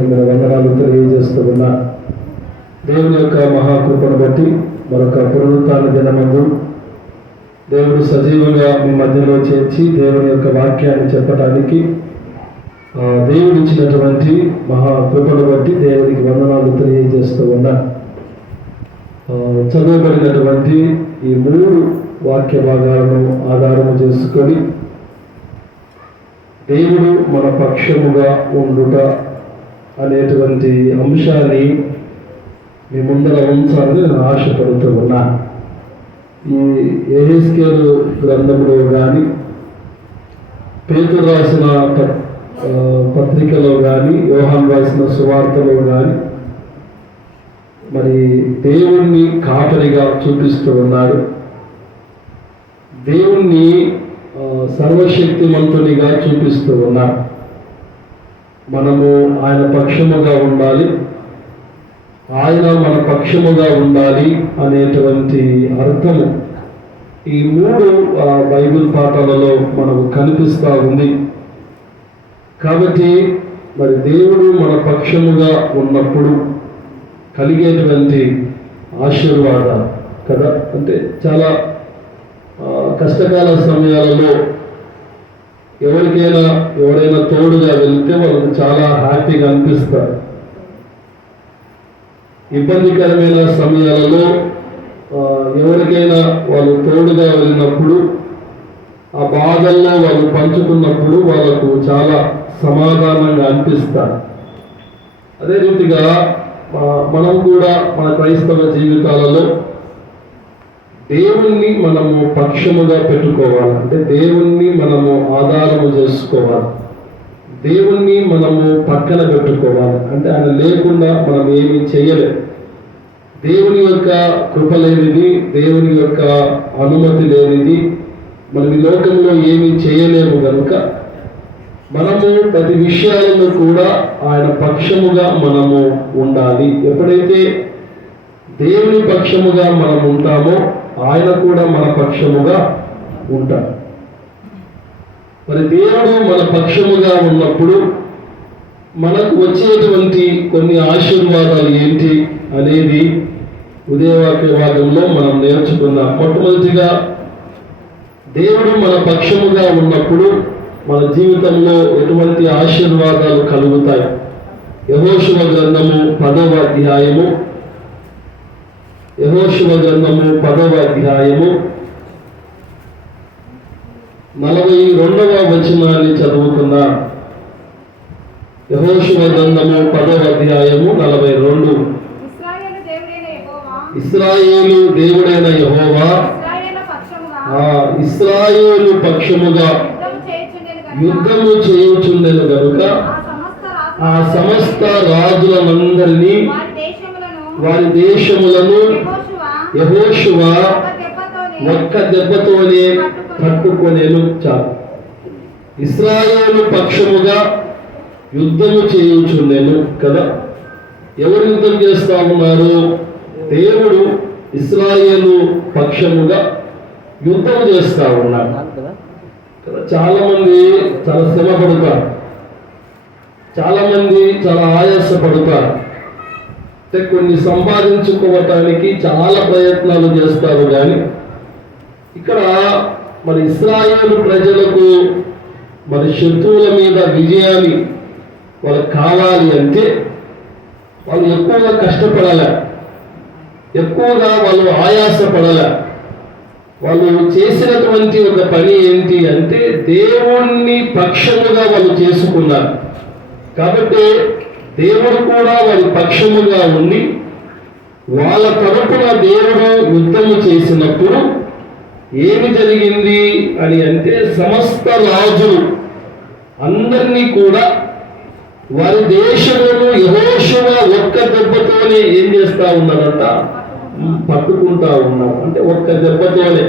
ప్రత్యేకమైన వందనాలు తెలియజేస్తూ ఉన్నా దేవుని యొక్క మహాకృపను బట్టి మరొక పునరుత్న దినమందు దేవుడు సజీవంగా మీ మధ్యలో చేర్చి దేవుని యొక్క వాక్యాన్ని చెప్పడానికి దేవుడు ఇచ్చినటువంటి మహా కృపను బట్టి దేవునికి వందనాలు తెలియజేస్తూ ఉన్నా. చదవబడినటువంటి ఈ మూడు వాక్య భాగాలను ఆధారము చేసుకొని దేవుడు మన పక్షముగా ఉండుట అనేటువంటి అంశాన్ని మీ ముందర ఉంచాలని నేను ఆశపడుతూ ఉన్నా. ఈ ఏహెస్కేలు గ్రంథంలో కానీ పేరు రాసిన ప- పత్రికలో కానీ యోహాన్ రాసిన సువార్తలో కానీ మరి దేవుణ్ణి కాపరిగా చూపిస్తూ ఉన్నాడు. దేవుణ్ణి సర్వశక్తిమంతునిగా చూపిస్తూ ఉన్నాడు మనము ఆయన పక్షముగా ఉండాలి. ఆయన మన పక్షముగా ఉండాలి అనేటువంటి అర్థము ఈ మూడు బైబిల్ పాఠాలలో మనకు కనిపిస్తూ ఉంది. కాబట్టి మరి దేవుడు మన పక్షముగా ఉన్నప్పుడు కలిగేటువంటి ఆశీర్వాద కదా? అంటే చాలా కష్టకాల సమయాలలో ఎవరికైనా ఎవరైనా తోడుగా వెళ్తే వాళ్ళకి చాలా హ్యాపీగా అనిపిస్తారు. ఇబ్బందికరమైన సమయాలలో ఎవరికైనా వాళ్ళు తోడుగా వెళ్ళినప్పుడు ఆ బాధల్లో వాళ్ళు పంచుకున్నప్పుడు వాళ్ళకు చాలా సమాధానంగా అనిపిస్తారు. అదే రీతిగా మనం కూడా మన క్రైస్తవ జీవితాలలో దేవుణ్ణి మనము పక్షముగా పెట్టుకోవాలి. అంటే దేవుణ్ణి మనము ఆధారము చేసుకోవాలి. దేవుణ్ణి మనము పక్కన పెట్టుకోవాలి. అంటే ఆయన లేకుండా మనం ఏమీ చేయలేం. దేవుని యొక్క కృప లేనిది దేవుని యొక్క అనుమతి లేనిది మనం ఈ లోకంలో ఏమీ చేయలేము కనుక మనము ప్రతి విషయాలలో కూడా ఆయన పక్షముగా మనము ఉండాలి. ఎప్పుడైతే దేవుని పక్షముగా మనం ఉంటామో ఆయన కూడా మన పక్షముగా ఉంటాడు. మరి దేవుడు మన పక్షముగా ఉన్నప్పుడు మనకు వచ్చేటువంటి కొన్ని ఆశీర్వాదాలు ఏంటి అనేది ఉదయవాక్య భాగంలో మనం నేర్చుకున్నాం మొట్టమొదటిగా దేవుడు మన పక్షముగా ఉన్నప్పుడు మన జీవితంలో ఎటువంటి ఆశీర్వాదాలు కలుగుతాయి? యహోశివ గ్రంథము పదవ అధ్యాయము యహోశువ గ్రంథము పదవ అధ్యాయము నలభై రెండవ వచనాన్ని చదువుకుందాం. యహోశువ గ్రంథము పదవ అధ్యాయము నలభై రెండు. ఇస్రాయేలు దేవుడైన యహోవా. ఇస్రాయేలు పక్షముగా. యుద్ధము చేయుచుండెను గనుక ఆ సమస్త ఆ సమస్త రాజులనందరినీ వారి దేశములను యహోశువ ఒక్క దెబ్బతోనే పట్టుకొనేను చాలు. ఇస్రాయేలు పక్షముగా యుద్ధము చేయుచుండెను కదా. ఎవరు యుద్ధం చేస్తా ఉన్నారు దేవుడు ఇస్రాయేలు పక్షముగా యుద్ధం చేస్తా ఉన్నాడు. కదా చాలా మంది చాలా శ్రమ పడతారు చాలా మంది చాలా ఆయాస పడతారు అంటే కొన్ని సంపాదించుకోవటానికి చాలా ప్రయత్నాలు చేస్తారు కానీ ఇక్కడ మరి ఇస్రాయేల్ ప్రజలకు మరి శత్రువుల మీద విజయాన్ని వాళ్ళకి కావాలి అంటే వాళ్ళు ఎక్కువగా కష్టపడాలి ఎక్కువగా వాళ్ళు ఆయాసపడాల. వాళ్ళు చేసినటువంటి ఒక పని ఏంటి అంటే దేవుణ్ణి పక్షముగా వాళ్ళు చేసుకున్నారు. కాబట్టి దేవుడు కూడా వాళ్ళ పక్షముగా ఉండి వాళ్ళ తరపున దేవుడు యుద్ధము చేసినప్పుడు ఏమి జరిగింది అని అంటే సమస్త రాజులు అందరినీ కూడా వారి దేశంలో యహోశువ ఒక్క దెబ్బతోనే ఏం చేస్తా ఉన్నారంట పట్టుకుంటా ఉన్నాం అంటే ఒక్క దెబ్బతోనే.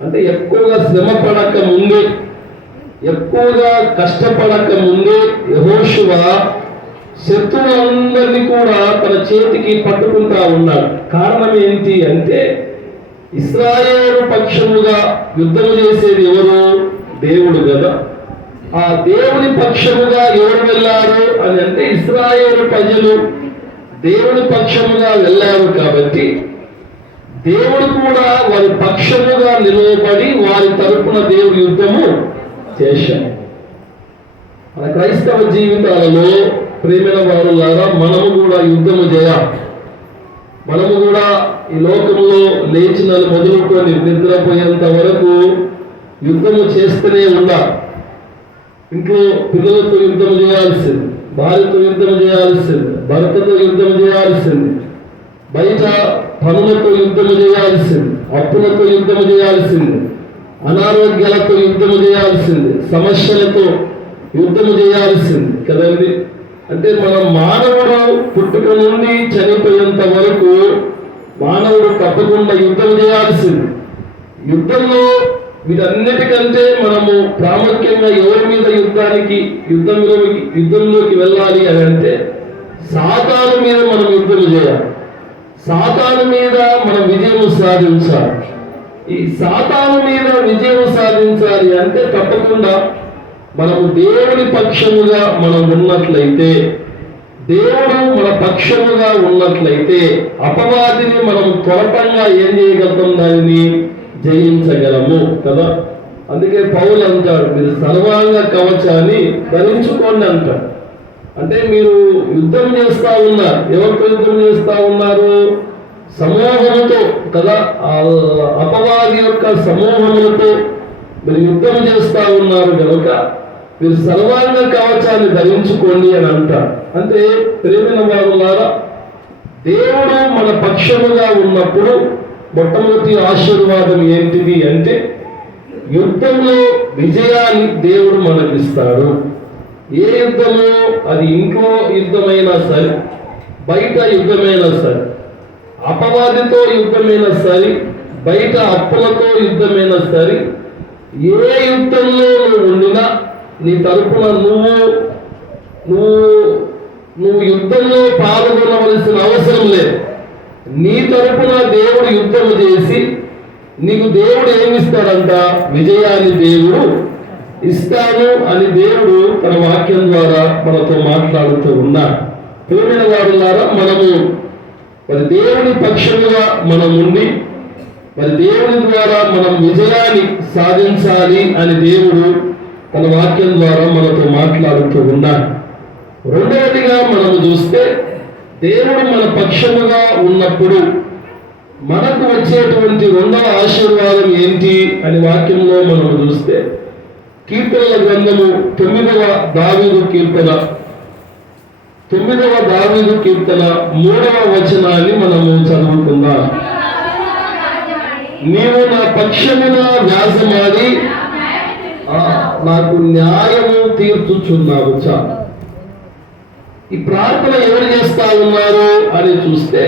అంటే ఎక్కువగా శ్రమ పడక ముందే ఎక్కువగా కష్టపడక ముందే యహోశువ శత్రువులందరినీ కూడా తన చేతికి పట్టుకుంటా ఉన్నాడు కారణం ఏంటి అంటే ఇస్రాయేలు పక్షముగా యుద్ధం చేసేది ఎవరు? దేవుడు కదా. ఆ దేవుని పక్షముగా ఎవరు వెళ్ళారు అని అంటే ఇస్రాయేలు ప్రజలు దేవుని పక్షముగా వెళ్ళారు కాబట్టి దేవుడు కూడా వారి పక్షముగా నిలవబడి వారి తరపున దేవుడి యుద్ధము చేశాడు. మన క్రైస్తవ జీవితాలలో ప్రేమైన వారులారా మనము కూడా యుద్ధము చేయాలి మనము కూడా ఈ లోకంలో లేచిన మొదలుకొని నిద్రపోయేంత వరకు యుద్ధము చేస్తూనే ఉండాలి ఇంట్లో పిల్లలతో యుద్ధం చేయాల్సింది భార్యతో యుద్ధం చేయాల్సింది భర్తతో యుద్ధం చేయాల్సింది బయట పనులతో యుద్ధం చేయాల్సింది అప్పులతో యుద్ధం చేయాల్సింది అనారోగ్యాలతో యుద్ధం చేయాల్సింది సమస్యలతో యుద్ధం చేయాల్సింది కదండి? అంటే మన మానవుడు పుట్టుక నుండి చనిపోయేంత వరకు మానవుడు తప్పకుండా యుద్ధం చేయాల్సింది. యుద్ధంలో వీటన్నిటికంటే మనము ప్రాముఖ్యంగా ఎవరి మీద యుద్ధానికి యుద్ధంలోకి యుద్ధంలోకి వెళ్ళాలి అని అంటే సాతాను మీద మనం యుద్ధం చేయాలి. సాతాను మీద మనం విజయం సాధించాలి. ఈ సాతాను మీద విజయం సాధించాలి అంటే తప్పకుండా మనము దేవుని పక్షముగా మనం ఉన్నట్లయితే దేవుడు మన పక్షముగా ఉన్నట్లయితే అపవాదిని మనం త్వరపంగా ఏం చేయగలుగుతాం దానిని? జయించగలము కదా? అందుకే పౌలు అంటాడు మీరు సర్వాంగ కవచాన్ని ధరించుకోండి అంటాడు. అంటే మీరు యుద్ధం చేస్తా ఉన్నారు. ఎవరితో యుద్ధం చేస్తా ఉన్నారు? సమూహముతో కదా? ఆ అపవాది యొక్క సమూహములతో మీరు యుద్ధం చేస్తా ఉన్నారు కనుక మీరు సర్వాంగ కవచాన్ని ధరించుకోండి అని అంటారు అంటే ప్రేమిన వారులారా దేవుడు మన పక్షముగా ఉన్నప్పుడు మొట్టమొదటి ఆశీర్వాదం ఏంటిది అంటే యుద్ధంలో విజయాన్ని దేవుడు మనకిస్తాడు. ఏ యుద్ధమో అది ఇంట్లో యుద్ధమైనా సరే బయట యుద్ధమైనా సరే అపవాదితో యుద్ధమైనా సరే బయట అప్పులతో యుద్ధమైనా సరే ఏ యుద్ధంలో నువ్వు ఉండినా నీ తరపున నువ్వు నువ్వు నువ్వు యుద్ధంలో పాల్గొనవలసిన అవసరం లేదు. నీ తరపున దేవుడు యుద్ధం చేసి నీకు దేవుడు ఏమిస్తాడంట? విజయాన్ని దేవుడు ఇస్తాను అని దేవుడు తన వాక్యం ద్వారా మనతో మాట్లాడుతూ ఉన్నాడు. ప్రేమైన వారులారా మనము మరి దేవుని పక్షముగా మనం ఉండి మరి దేవుని ద్వారా మనం విజయాన్ని సాధించాలి అని దేవుడు తన వాక్యం ద్వారా మనతో మాట్లాడుతూ ఉన్నాడు రెండవదిగా మనం చూస్తే దేవుడు మన పక్షముగా ఉన్నప్పుడు మనకు వచ్చేటువంటి రెండవ ఆశీర్వాదం ఏంటి అని వాక్యంలో మనం చూస్తే కీర్తనల గ్రంథము తొమ్మిదవ దావీదు కీర్తన. తొమ్మిదవ దావీదు కీర్తన మూడవ వచనాన్ని మనము చదువుకుందాం. నీవు నా పక్షమున వ్యాసమాడి నాకు న్యాయము తీర్చుచున్నావు చాలు ఈ ప్రార్థన ఎవరు చేస్తా ఉన్నారు అని చూస్తే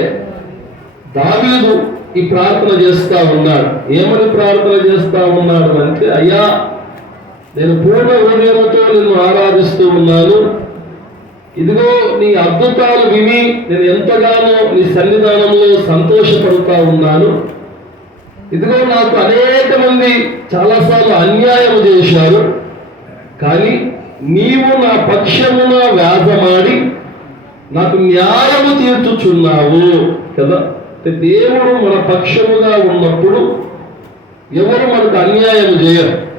దావీదు ఈ ప్రార్థన చేస్తా ఉన్నాడు. ఏమని ప్రార్థన చేస్తా ఉన్నాడు అంటే అయ్యా నేను పూర్ణ హృదయంతో నిన్ను ఆరాధిస్తూ ఉన్నాను. ఇదిగో నీ అద్భుతాలు విని నేను ఎంతగానో నీ సన్నిధానంలో సంతోషపడుతా ఉన్నాను. ఇదిగో నాకు అనేక మంది చాలాసార్లు అన్యాయం చేశారు. కానీ నీవు నా పక్షమున వ్యాధమాడి నాకు న్యాయము తీర్చుచున్నావు కదా? అంటే దేవుడు మన పక్షముగా ఉన్నప్పుడు ఎవరు మనకు అన్యాయం చేయరు.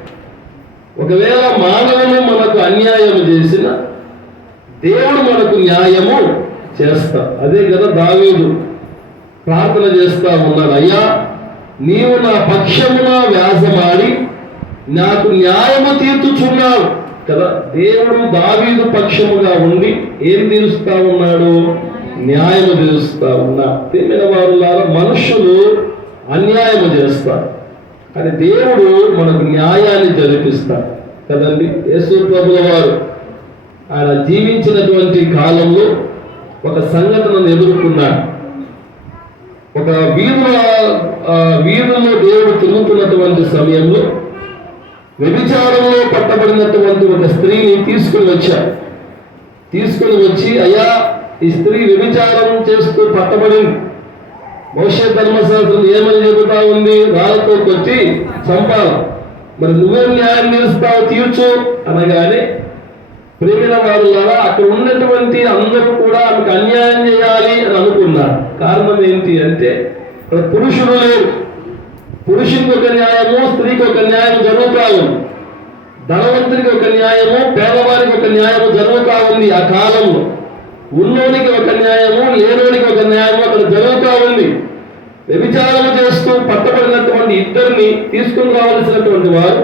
ఒకవేళ మానవులు మనకు అన్యాయం చేసిన దేవుడు మనకు న్యాయము చేస్తా అదే కదా దావేదు ప్రార్థన చేస్తా ఉన్నాడు. అయ్యా నీవు నా పక్షమున వ్యాసమాడి నాకు న్యాయము తీర్చుచున్నావు. కదా? దేవుడు దావీదు పక్షముగా ఉండి ఏం తీరుస్తా ఉన్నాడు? న్యాయము తీరుస్తా ఉన్నా. తెలియని వారు మనుషులు అన్యాయము చేస్తారు. కానీ దేవుడు మనకు న్యాయాన్ని జరిపిస్తాడు. కదండి? యేసు ప్రభుల వారు ఆయన జీవించినటువంటి కాలంలో ఒక సంఘటనను ఎదుర్కొన్నాడు ఒక వీధుల వీధుల్లో దేవుడు తిరుగుతున్నటువంటి సమయంలో వ్యభిచారంలో పట్టబడినటువంటి ఒక స్త్రీని తీసుకుని వచ్చారు తీసుకుని వచ్చి అయ్యా ఈ స్త్రీ వ్యభిచారం చేస్తూ పట్టబడింది. భవిష్య ధర్మశాస్త్రం ఏమని చెబుతా ఉంది? వాళ్ళతో కొట్టి చంపాలి మరి నువ్వేం న్యాయం తీరుస్తావు తీర్చు. అనగానే ప్రేమిన వారులారా అక్కడ ఉన్నటువంటి అందరూ కూడా ఆమెకు అన్యాయం చేయాలి అని అనుకున్నారు. కారణం ఏంటి అంటే పురుషుడు లేరు పురుషునికి ఒక న్యాయము స్త్రీకి ఒక న్యాయం జరుగుతా ఉంది ధనవంతునికి ఒక న్యాయము పేదవారికి ఒక న్యాయము జరుగుతా ఉంది ఆ కాలంలో. ఉన్నోనికి ఒక న్యాయము లేనోనికి ఒక న్యాయము అక్కడ జరుగుతా ఉంది. వ్యభిచారం చేస్తూ పట్టబడినటువంటి ఇద్దరిని తీసుకుని రావాల్సినటువంటి వారు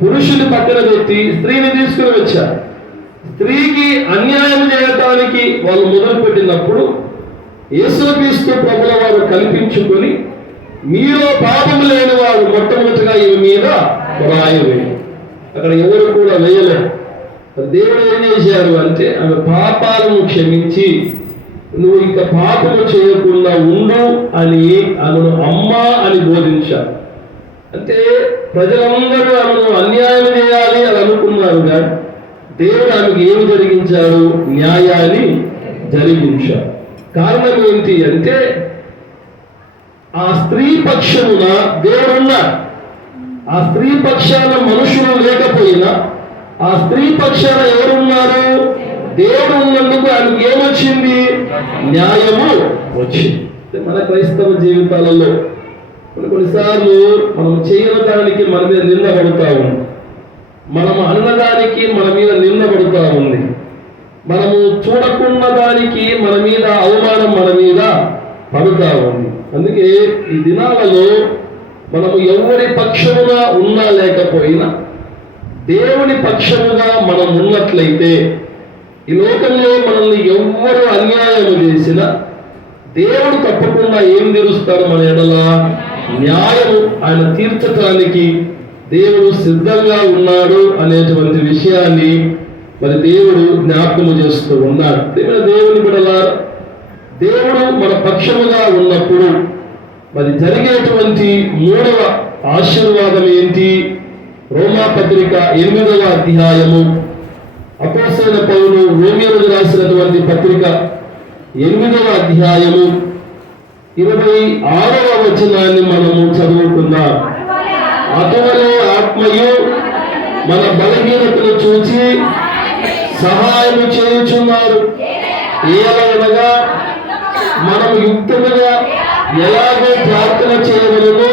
పురుషుని పక్కన పెట్టి స్త్రీని తీసుకుని వచ్చారు. స్త్రీకి అన్యాయం చేయటానికి వాళ్ళు మొదలుపెట్టినప్పుడు యేసుక్రీస్తు ప్రభుల వారు కల్పించుకొని మీలో పాపం లేని వారు మొట్టమొదటిగా ఈ మీద రాయి వేయరు అక్కడ ఎవరు కూడా వేయలేరు దేవుడు ఏం చేశారు అంటే ఆమె పాపాలను క్షమించి నువ్వు ఇక పాపము చేయకుండా ఉండు అని ఆమెను అమ్మ అని బోధించారు. అంటే ప్రజలందరూ ఆమెను అన్యాయం చేయాలి అని అనుకున్నారు కానీ దేవుడు ఆమెకు ఏమి జరిగించాడు? న్యాయాన్ని జరిగించాడు. కారణం ఏంటి అంటే ఆ స్త్రీ పక్షమున దేవుడు ఆ స్త్రీ పక్షాన మనుషులు లేకపోయినా ఆ స్త్రీ పక్షాన ఎవరున్నారు? దేవుడు ఉన్నందుకు ఆయనకు ఏమొచ్చింది? న్యాయము వచ్చింది. మన క్రైస్తవ జీవితాలలో కొన్ని కొన్నిసార్లు మనం చేయడానికి మన మీద నిందపడుతూ ఉంటాం. మనం అన్నదానికి మన మీద నిందపడుతూ ఉంది. మనము చూడకున్న దానికి మన మీద అవమానం మన మీద పడుతూ ఉంది. అందుకే ఈ దినాలలో మనము ఎవరి పక్షమున ఉన్నా లేకపోయినా దేవుని పక్షముగా మనం ఉన్నట్లయితే ఈ లోకంలో మనల్ని ఎవ్వరు అన్యాయం చేసినా దేవుడు తప్పకుండా ఏం తీరుస్తాడు మన ఎడల? న్యాయము. ఆయన తీర్చటానికి దేవుడు సిద్ధంగా ఉన్నాడు అనేటువంటి విషయాన్ని మరి దేవుడు జ్ఞాపకము చేస్తూ ఉన్నాడు. దేవుడు దేవుని బిడలా? దేవుడు మన పక్షముగా ఉన్నప్పుడు మరి జరిగేటువంటి మూడవ ఆశీర్వాదం ఏంటి? రోమా పత్రిక ఎనిమిదవ అధ్యాయము. అపోసైన పౌరులు రోమియోలకు రాసినటువంటి పత్రిక ఎనిమిదవ అధ్యాయము. ఇరవై ఆరవ వచనాన్ని మనము చదువుకున్నాం అటువలే ఆత్మయు మన బలహీనతను చూచి సహాయం చేయుచున్నారు. ఏలైనగా మనం యుక్తముగా ఎలాగో ప్రార్థన చేయవలనో?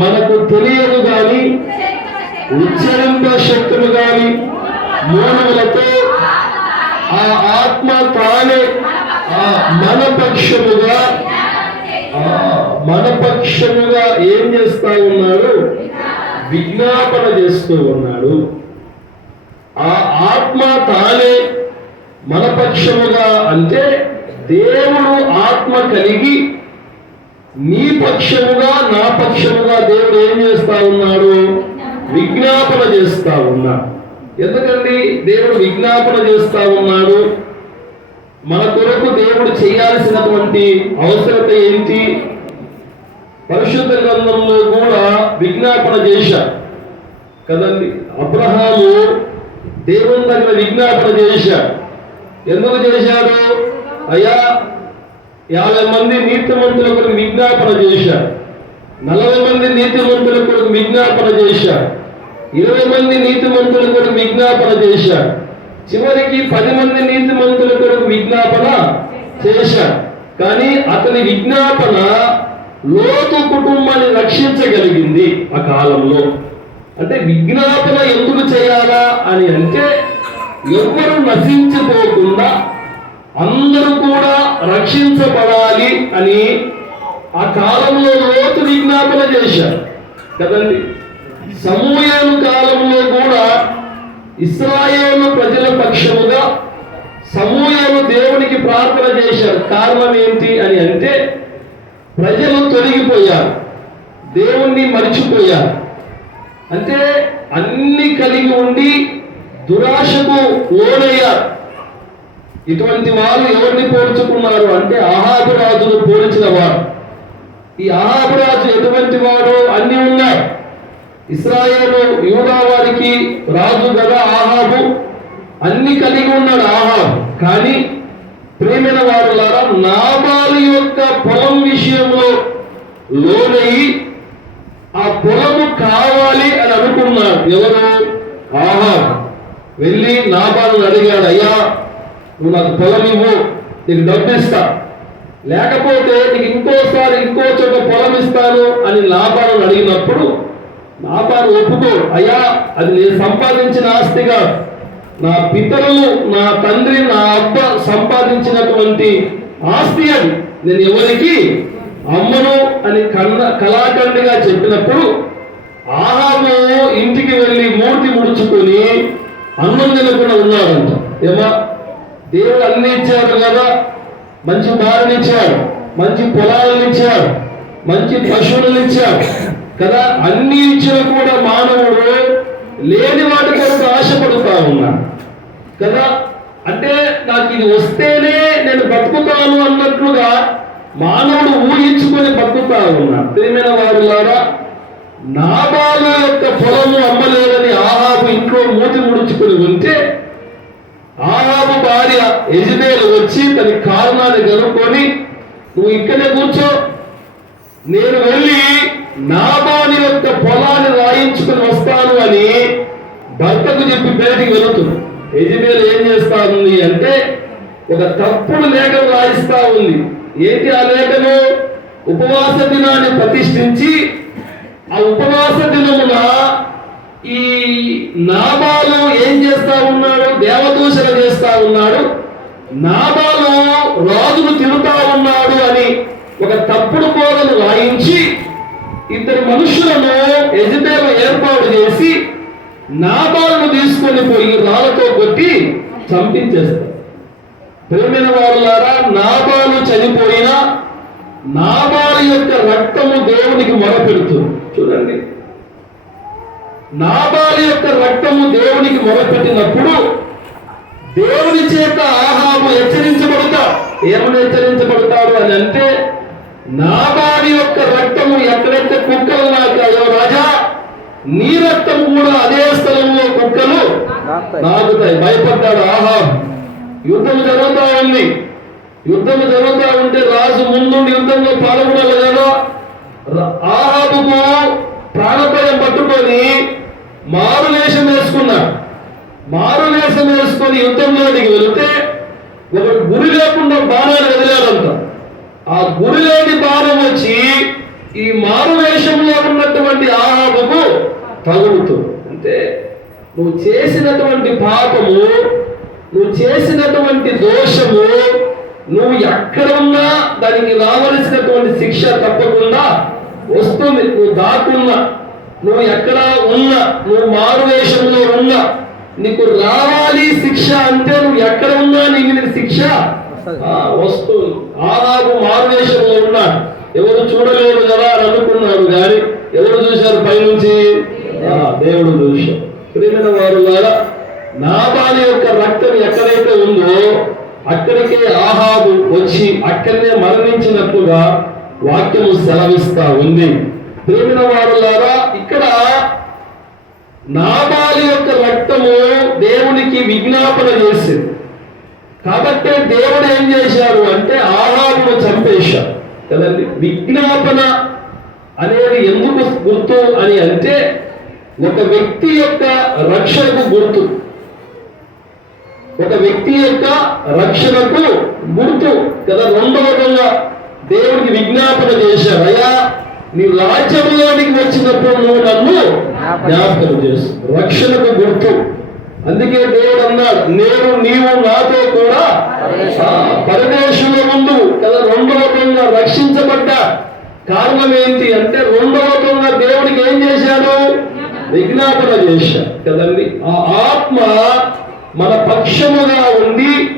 మనకు తెలియదు కానీ ఉచ్చరింప శక్తులు కానీ మూలములతో ఆ ఆత్మ తానే ఆ మన పక్షముగా మన పక్షముగా ఏం చేస్తా ఉన్నాడు? విజ్ఞాపన చేస్తూ ఉన్నాడు. ఆ ఆత్మ తానే మన పక్షముగా అంటే దేవుడు ఆత్మ కలిగి నీ పక్షముగా నా పక్షముగా దేవుడు ఏం చేస్తా ఉన్నాడు? విజ్ఞాపన చేస్తా ఉన్నాడు. ఎందుకండి? దేవుడు విజ్ఞాపన చేస్తా ఉన్నాడు. మన కొరకు దేవుడు చేయాల్సినటువంటి అవసరత ఏంటి? పరిశుద్ధ గ్రంథంలో కూడా విజ్ఞాపన చేశాడు కదండి? అబ్రహాము దేవుని దగ్గర విజ్ఞాపన చేశాడు ఎందుకు చేశాడు? అయ్యా యాభై మంది నీతిమంతుల కొరకు విజ్ఞాపన చేశాడు నలభై మంది నీతిమంతుల కొరకు విజ్ఞాపన చేశాడు ఇరవై మంది నీతిమంతుల కొరకు విజ్ఞాపన చేశాడు చివరికి పది మంది నీతిమంతుల కొరకు విజ్ఞాపన చేశాడు కానీ అతని విజ్ఞాపన లోతు కుటుంబాన్ని రక్షించగలిగింది ఆ కాలంలో. అంటే విజ్ఞాపన ఎందుకు చేయాలా అని అంటే ఎవరు నశించిపోకుండా అందరూ కూడా రక్షించబడాలి అని ఆ కాలంలో లోతు విజ్ఞాపన చేశారు కదండి? సమూహం కాలంలో కూడా ఇస్రాయేలు ప్రజల పక్షముగా సమూహము దేవునికి ప్రార్థన చేశారు. కారణం ఏంటి అని అంటే ప్రజలు తొలగిపోయారు. దేవుణ్ణి మరిచిపోయారు. అంటే అన్ని కలిగి ఉండి దురాశకు లోనయ్యారు. ఇటువంటి వారు ఎవరిని పోల్చుకున్నారు అంటే అహాబురాజును పోల్చిన వారు. ఈ అహాబురాజు ఎటువంటి వాడు అన్ని ఉన్నారు ఇస్రాయేలు యూదా వారికి రాజు గదా ఆహాబు అన్ని కలిగి ఉన్నాడు ఆహాబు. కానీ ప్రేమైన వారులారా నాబాలు యొక్క పొలం విషయంలో లోనయి ఆ పొలము కావాలి అని అనుకున్నాడు. ఎవరు? ఆహా వెళ్ళి నాబాలను అడిగాడు అయ్యా నువ్వు నాకు పొలం ఇవ్వు నీకు డబ్బు ఇస్తా లేకపోతే నీకు ఇంకోసారి ఇంకో చోట పొలం ఇస్తాను అని లాభాలను అడిగినప్పుడు లాభాలు ఒప్పుకో. అయ్యా అది నేను సంపాదించిన ఆస్తిగా నా పితరులు నా తండ్రి నా అబ్బ సంపాదించినటువంటి ఆస్తి అది. నేను ఎవరికి? అమ్మను అని కన్న కళాఖండిగా చెప్పినప్పుడు ఆహాము ఇంటికి వెళ్ళి మూర్తి ముడుచుకొని అన్నం తినకుండా ఉన్నాడంట. ఏమా? దేవుడు అన్ని ఇచ్చాడు కదా? మంచి భార్యని ఇచ్చాడు. మంచి పొలాలను ఇచ్చాడు. మంచి పశువులను ఇచ్చాడు. కదా? అన్ని ఇచ్చిన కూడా మానవుడు లేని వాటి కొరకు ఆశపడుతా ఉన్నా. కదా? అంటే నాకు ఇది వస్తేనే నేను బతుకుతాను అన్నట్లుగా మానవుడు ఊహించుకొని బతుకుతా ఉన్నాడు ప్రియమైన వారులారా నాబాలు యొక్క పొలము అమ్మలేదని ఆహాబు ఇంట్లో మూతి ముడుచుకొని ఉంటే ఆహాబు భార్య యజమేలు వచ్చి తన కారణాన్ని కనుక్కొని నువ్వు ఇక్కడే కూర్చో నేను వెళ్ళి నాబాని యొక్క పొలాన్ని రాయించుకుని వస్తాను అని భర్తకు చెప్పి బయటికి వెళుతుంది. యజమేలు ఏం చేస్తా ఉంది అంటే ఒక తప్పుడు లేఖను రాయిస్తా ఉంది. ఏంటి ఆ లేఖను? ఉపవాస దినాన్ని ప్రతిష్ఠించి ఆ ఉపవాస దినమున ఈ నాబాలు ఏం చేస్తా ఉన్నాడు? దేవదూషణ చేస్తా ఉన్నాడు. నాబాలు రాజును తిరుగుతా ఉన్నాడు అని ఒక తప్పుడు బోధను రాయించి ఇద్దరు మనుషులను యజమేల ఏర్పాటు చేసి నాబాలను తీసుకొని పోయి రాళ్ళతో కొట్టి చంపించేస్తారు. ప్రేమైన వాళ్ళారా నాబాలు చనిపోయినా నాబాలు యొక్క రక్తము దేవునికి మొరపెడుతుంది. చూడండి. నాబాలు యొక్క రక్తము దేవునికి మొరపెట్టినప్పుడు దేవుని చేత ఆహాము హెచ్చరించబడతా. ఏమని హెచ్చరించబడతాడు అని అంటే నాబాలి యొక్క రక్తము ఎక్కడైతే కుక్కలు నాకాయో రాజా నీ రక్తం కూడా అదే స్థలంలో కుక్కలు నాకుతాయి. భయపడ్డాడు ఆహా యుద్ధం జరుగుతా ఉంది. యుద్ధం జరుగుతా ఉంటే రాజు ముందుండి యుద్ధంలో పాల్గొనాలి కదా. ఆహాబుకు ప్రాణభయం పట్టుకొని మారువేషం వేసుకున్నాడు మారువేషం వేసుకొని యుద్ధంలోనికి వెళితే ఒక గురి లేకుండా బాణాలు వదిలాడంట. ఆ గురి లేని బాణం వచ్చి ఈ మారువేషంలో ఉన్నటువంటి ఆహాబుకు తగులుతుంది అంటే నువ్వు చేసినటువంటి పాపము నువ్వు చేసినటువంటి దోషము నువ్వు ఎక్కడ ఉన్నా దానికి రావలసినటువంటి శిక్ష తప్పకుండా వస్తుంది. నువ్వు దాక్కున్నా నువ్వు ఎక్కడ ఉన్నా నువ్వు మారువేషంలో ఉన్నా నీకు రావాలి శిక్ష అంటే నువ్వు ఎక్కడ ఉన్నా నీకు నీకు శిక్ష వస్తుంది. ఆదాపు మారువేషంలో ఉన్నా ఎవరు చూడలేరు కదా అని అనుకున్నారు కానీ ఎవరు చూశారు పైనుంచి? నుంచి దేవుడు చూశాడు. ప్రియమైన వారు నాబాలి యొక్క రక్తం ఎక్కడైతే ఉందో అక్కడికే ఆహాబు వచ్చి అక్కడనే మరణించినట్లుగా వాక్యము సెలవిస్తా ఉంది. ప్రేమిన వారులారా ఇక్కడ నాబాలి యొక్క రక్తము దేవునికి విజ్ఞాపన చేసింది. కాబట్టి దేవుడు ఏం చేశారు అంటే ఆహారము చంపేశారు కదండి? విజ్ఞాపన అనేది ఎందుకు గుర్తు అని అంటే ఒక వ్యక్తి యొక్క రక్షణకు గుర్తు. ఒక వ్యక్తి యొక్క రక్షణకు గుర్తు. కదా రెండవదంగా దేవుడికి విజ్ఞాపన చేశావయ్యా నీ రాజ్యంలోనికి వచ్చినప్పుడు నువ్వు నన్ను జ్ఞాపకం చేసు రక్షణకు గుర్తు. అందుకే దేవుడు అన్నాడు నేను నీవు నాతో కూడా ఆ, పరదేశంలో ముందు కదా రెండవ దొంగ రక్షించబడ్డ. కారణం ఏంటి అంటే రెండవ దొంగ దేవుడికి ఏం చేశాడు? విజ్ఞాపన చేశారు. కదండి? ఆ ఆత్మ మన పక్షముగా ఉండి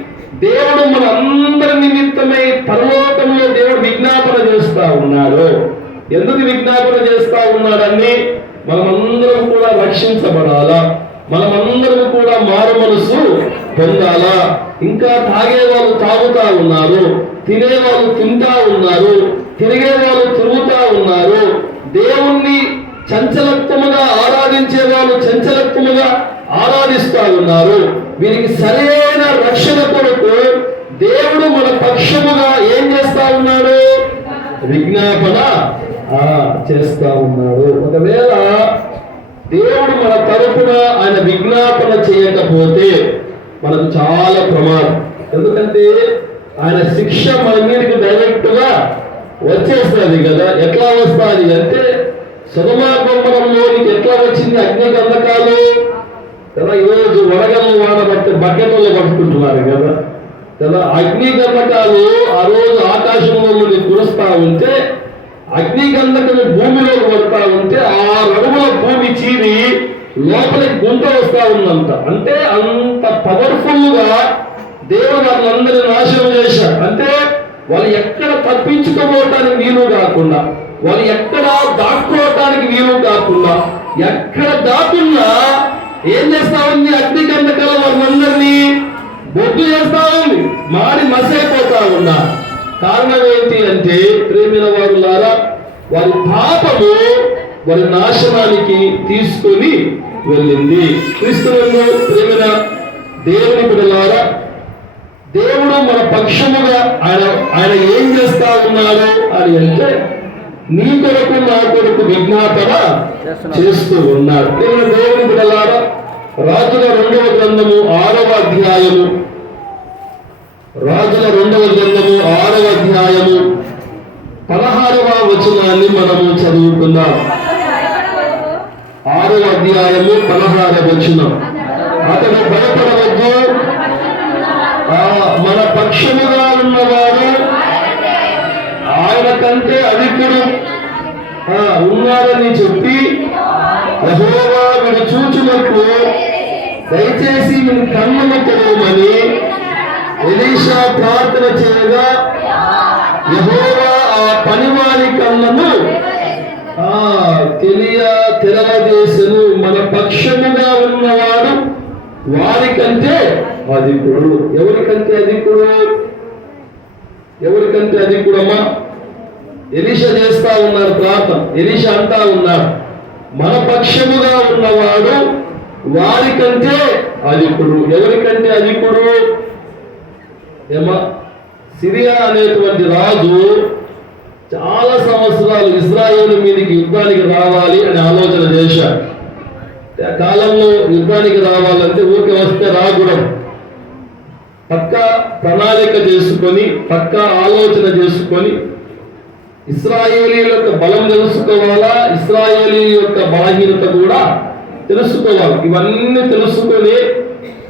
దేవుడు మన అందరి నిమిత్తమై పరలోకంలో దేవుడు విజ్ఞాపన చేస్తా ఉన్నాడు. ఎందుకు విజ్ఞాపన చేస్తా ఉన్నాడని మనమందరం కూడా రక్షించబడాలా? మనమందరం కూడా మారు మనసు పొందాలా? ఇంకా తాగేవాళ్ళు తాగుతా ఉన్నారు తినేవాళ్ళు తింటా ఉన్నారు తిరిగేవాళ్ళు తిరుగుతా ఉన్నారు. దేవుణ్ణి చంచలత్వముగా ఆరాధించే వాళ్ళు చంచలత్వముగా ఆరాధిస్తా ఉన్నారు వీరికి సరైన రక్షణ కొరకు దేవుడు మన పక్షముగా ఏం చేస్తా ఉన్నాడు విజ్ఞాపన చేస్తా ఉన్నాడు ఒకవేళ దేవుడు మన తరపున ఆయన విజ్ఞాపన చేయకపోతే మనకు చాలా ప్రమాదం. ఎందుకంటే ఆయన శిక్ష మన మీదకి డైరెక్ట్గా వచ్చేస్తుంది కదా. ఎట్లా వస్తుంది అంటే సుగమాగమనంలోనికి ఎట్లా వచ్చింది? అగ్ని గంధకాలు? కదా ఈరోజు వడగలు వాడబట్టి బకెట్లో పట్టుకుంటున్నారు కదా. కదా అగ్ని గంధకాలు ఆ రోజు ఆకాశంలో నుండి కురుస్తా ఉంటే అగ్ని గంధకము భూమిలోకి పడతా ఉంటే ఆ అడుగుల భూమి చీరి లోపలికి గుంట వస్తా ఉందంట. అంటే అంత పవర్ఫుల్గా దేవుడు వాళ్ళందరినీ నాశనం చేశారు. అంటే వాళ్ళు ఎక్కడ తప్పించుకోవటానికి వీలు కాకుండా. వాళ్ళు ఎక్కడ దాటుకోవటానికి వీలు కాకుండా ఎక్కడ దాక్కున్నా ఏం చేస్తా ఉంది అగ్ని గంధకాలు వాళ్ళందరినీ బొట్టు చేస్తా ఉంది. మాడి మసైపోతా ఉన్నా. కారణం ఏంటి అంటే ప్రేమిన వారులారా వారి పాపము వారి నాశనానికి తీసుకొని వెళ్ళింది. క్రీస్తులను ప్రేమిన దేవుని బిడలారా దేవుడు మన పక్షముగా ఆయన ఆయన ఏం చేస్తా ఉన్నాడు అని అంటే నీ కొరకు నా కొరకు విజ్ఞాపన చేస్తూ ఉన్నాడు ప్రేమిన దేవుని బిడ్డలారా రాజుల రెండవ గ్రంథము ఆరవ అధ్యాయము. రాజుల రెండవ గ్రంథము ఆరవ అధ్యాయము. పదహారవ వచనాన్ని మనము చదువుకుందాం. ఆరవ అధ్యాయము పదహారవ వచనం. అతడు భయపడవద్దు. ఆ, మన పక్షముగా ఉన్నవారు ఆయన కంటే అధికుడు ఉన్నాడని ఉన్నారని చెప్పి యెహోవా వీడు చూచునట్లు దయచేసి మీరు కన్నులు తెరవమని ఎలీషా ప్రార్థన చేయగా యహోవా ఆ పనివారి కళ్ళను ఆ తెలియ తెరవదేశను మన పక్షముగా ఉన్నవాడు వారికంటే అధికుడు. ఎవరికంటే అధికుడు? ఎవరికంటే అధికుడమ్మా? ఎలిష చేస్తా ఉన్నారు ప్రార్థన ఎలిష అంటా ఉన్నారు మన పక్షముగా ఉన్నవాడు వారికంటే అధికుడు. ఎవరికంటే అధికుడు? ఏమా సిరియా అనేటువంటి రాజు చాలా సంవత్సరాలు ఇజ్రాయేల్ మీదకి యుద్ధానికి రావాలి అని ఆలోచన చేశాడు. ఆ కాలంలో యుద్ధానికి రావాలంటే ఊరికి వస్తే రాకూడదు. పక్క ప్రణాళిక చేసుకొని పక్క ఆలోచన చేసుకొని ఇస్రాయేలీ యొక్క బలం తెలుసుకోవాలా? ఇస్రాయేలీ యొక్క బలహీనత కూడా తెలుసుకోవాలి. ఇవన్నీ తెలుసుకొని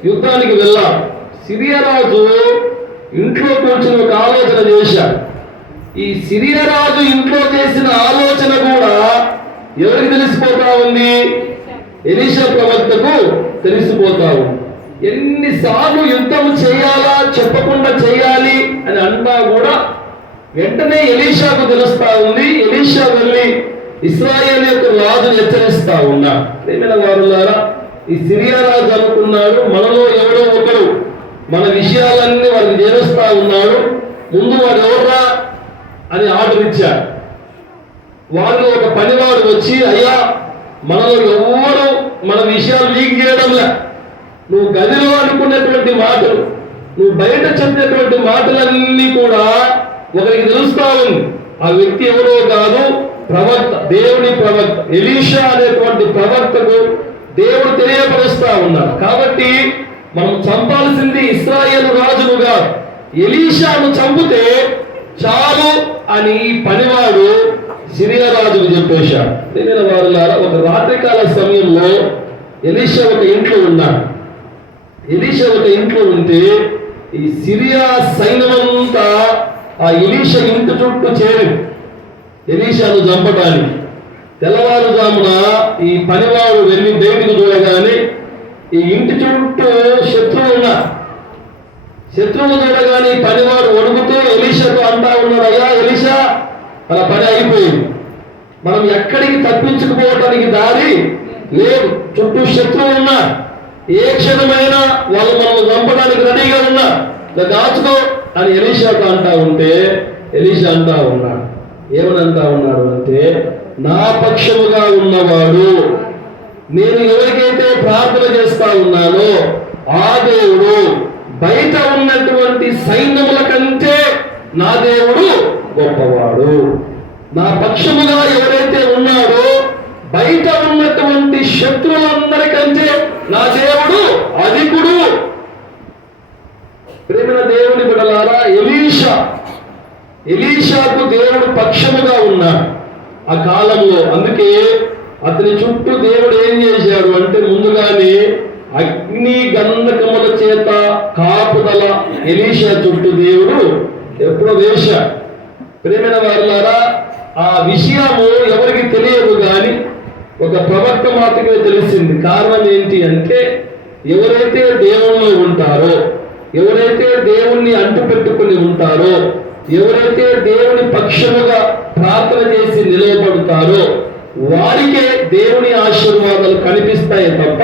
యుద్ధానికి వెళ్ళాలి. సిరియరాజు ఇంట్లో కూర్చుని ఒక ఆలోచన చేశాడు. ఈ సిరియరాజు ఇంట్లో చేసిన ఆలోచన కూడా ఎవరికి తెలిసిపోతా ఉంది? ఎలీషా ప్రవక్తకు తెలిసిపోతా ఉంది. ఎన్నిసార్లు యుద్ధం చేయాలా చెప్పకుండా చేయాలి అని అంటా కూడా వెంటనే ఎలీషాకు తెలుస్తా ఉంది. ఎలీషా వెళ్ళి ఇస్రాయేల్ యొక్క రాజు హెచ్చరిస్తా ఉన్నా. ప్రేమైన వారులారా ఈ సిరియా రాజు అనుకున్నాడు. మనలో ఎవడో ఒకడు మన విషయాలన్నీ వారికి చేరుస్తా ఉన్నాడు. ముందు వాడు ఎవర్రా అని ఆర్డర్ ఇచ్చాడు వాళ్ళు ఒక పనివాడు వచ్చి అయ్యా మనలో ఎవరు మన విషయాలు లీక్ చేయడంలా. నువ్వు గదిలో అనుకున్నటువంటి మాటలు నువ్వు బయట చెప్పినటువంటి మాటలన్నీ కూడా ఒకరికి తెలుస్తా ఉంది ఆ వ్యక్తి ఎవరో కాదు ప్రవక్త దేవుని ప్రవక్త. ఎలీషా అనేటువంటి ప్రవక్తకు దేవుడు తెలియపరుస్తా ఉన్నాడు. కాబట్టి మనం చంపాల్సింది ఇస్రాయేల్ రాజును కాదు ఎలీషాను చంపితే చాలు అని పనివాడు సిరియా రాజుకు చెప్పేశాడు. తెలియని వారులారా ఒక రాత్రికాల సమయంలో ఎలీషా ఒక ఇంట్లో ఉన్నాడు. ఎలీషా ఒక ఇంట్లో ఉంటే ఈ సిరియా సైన్యమంతా ఆ ఇలీష ఇంటి చుట్టూ చేరి. ఎలీషాను చంపడానికి తెల్లవారుజామున ఈ పనివాడు వెళ్ళి దేవునికి చూడగానే ఈ ఇంటి చుట్టూ శత్రువు ఉన్న శత్రువులు చూడగానే ఈ పనివాడు ఒడుగుతూ ఎలీషాతో అంటా ఉన్నాడు అయ్యా ఎలీషా మన పని అయిపోయింది. మనం ఎక్కడికి తప్పించుకుపోవటానికి దారి లేదు. చుట్టూ శత్రువు ఉన్నా ఏ క్షణమైనా వాళ్ళు మనం చంపడానికి రెడీగా ఉన్నా ఇలా దాచుకో అని ఎలీషాతో అంటా ఉంటే ఎలీషా అంటా ఉన్నాడు. ఏమని అంటా ఉన్నాడు అంటే నా పక్షముగా ఉన్నవాడు నేను ఎవరికైతే ప్రార్థన చేస్తా ఉన్నానో ఆ దేవుడు బయట ఉన్నటువంటి సైన్యముల కంటే నా దేవుడు గొప్పవాడు. నా పక్షముగా ఎవరైతే ఉన్నాడో బయట ఉన్నటువంటి శత్రువులందరికంటే నా దేవుడు అధికుడు. ప్రేమిన దేవుని బిడలారా ఎలీషా. ఎలీషాకు దేవుడు పక్షముగా ఉన్నాడు ఆ కాలంలో. అందుకే అతని చుట్టూ దేవుడు ఏం చేశాడు అంటే ముందుగానే అగ్ని గంధకముల చేత కాపుదల ఎలీషా చుట్టూ దేవుడు ఎప్పుడో వేశాడు. ప్రేమైన వారులారా ఆ విషయము ఎవరికి తెలియదు కానీ ఒక ప్రవక్త మాత్రమే తెలిసింది. కారణం ఏంటి అంటే ఎవరైతే దేవుళ్ళు ఉంటారో ఎవరైతే దేవుణ్ణి అంటు పెట్టుకుని ఉంటారో ఎవరైతే దేవుని పక్షముగా ప్రార్థన చేసి నిలవబడతారో వారికే దేవుని ఆశీర్వాదాలు కనిపిస్తాయి తప్ప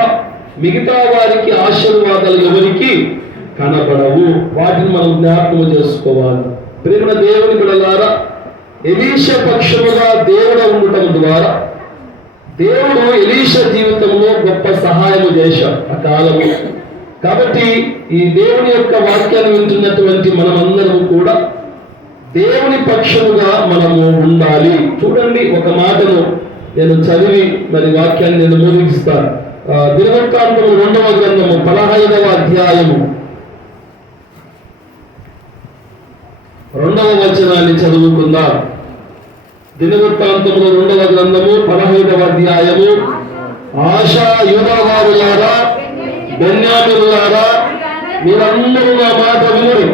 మిగతా వారికి ఆశీర్వాదాలు ఎవరికి కనబడవు. వాటిని మనం జ్ఞాపకం చేసుకోవాలి. ప్రేమ దేవుని బిడలారా ఎలీష పక్షముగా దేవుడు ఉండటం ద్వారా దేవుడు ఎలీష జీవితంలో గొప్ప సహాయం చేశాడు ఆ కాలంలో కాబట్టి ఈ దేవుని యొక్క వాక్యాన్ని వింటున్నటువంటి మనమందరం కూడా దేవుని పక్షముగా మనము ఉండాలి. చూడండి ఒక మాటను నేను చదివి మరి వాక్యాన్ని నేను ముగిస్తాను దినవృత్తాంతము రెండవ గ్రంథము పదహైదవ అధ్యాయము. రెండవ వచనాన్ని చదువుకుందాం. దినవృత్తాంతములు రెండవ గ్రంథము పదహైదవ అధ్యాయము. ఆశా యూదవారులారా ధన్యాదులారా మీరందరూ నా మాట వినరు.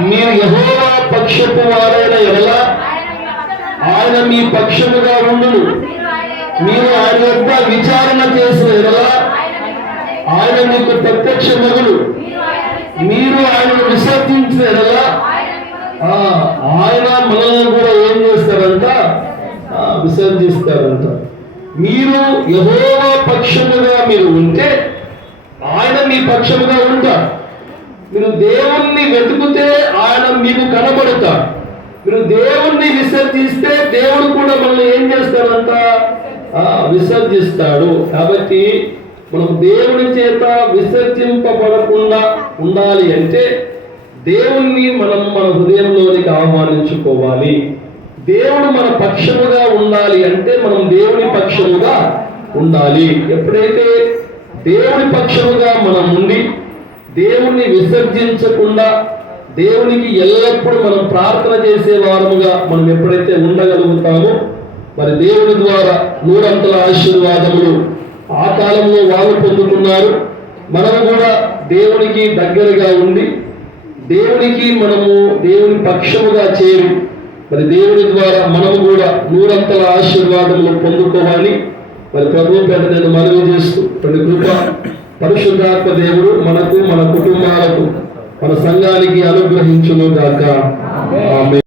మీరు యహోవా పక్షపు వారైన ఎలా ఆయన మీ పక్షముగా ఉండును. మీరు ఆయన యొక్క- విచారణ చేసిన ఎలా ఆయన మీకు ప్రత్యక్ష- మగులు మీరు ఆయన ఆయనను విసర్జించిన ఎలా ఆయన మనల్ని కూడా ఏం చేస్తారంట? విసర్జిస్తారంట మీరు యహోవా పక్షముగా మీరు ఉంటే ఆయన మీ పక్షముగా ఉంటారు. మీరు దేవుణ్ణి వెతుకుతే ఆయన మీకు కనబడతాడు. మీరు దేవుణ్ణి విసర్జిస్తే దేవుడు కూడా మనల్ని ఏం చేస్తాడంట? విసర్జిస్తాడు కాబట్టి మనం దేవుని చేత విసర్జింపబడకుండా ఉండాలి అంటే దేవుణ్ణి మనం మన హృదయంలోనికి ఆహ్వానించుకోవాలి. దేవుడు మన పక్షముగా ఉండాలి అంటే మనం దేవుని పక్షముగా ఉండాలి. ఎప్పుడైతే దేవుని పక్షముగా మనం ఉండి దేవుణ్ణి విసర్జించకుండా దేవునికి ఎల్లప్పుడూ మనం ప్రార్థన చేసే వారముగా మనం ఎప్పుడైతే ఉండగలుగుతామో మరి దేవుని ద్వారా నూరంతల ఆశీర్వాదములు ఆ కాలంలో వాళ్ళు పొందుతున్నారు మనం కూడా దేవునికి దగ్గరగా ఉండి దేవునికి మనము దేవుని పక్షముగా చేరి మరి దేవుని ద్వారా మనము కూడా నూరంతల ఆశీర్వాదములు పొందుకోవాలి. మరి ప్రభు పెద్ద నేను మనవి చేస్తూ ప్రతి కృప పరిశుద్ధాత్మ దేవుడు మనకు మన కుటుంబాలకు మన సంఘానికి అనుగ్రహించును గాక ఆమె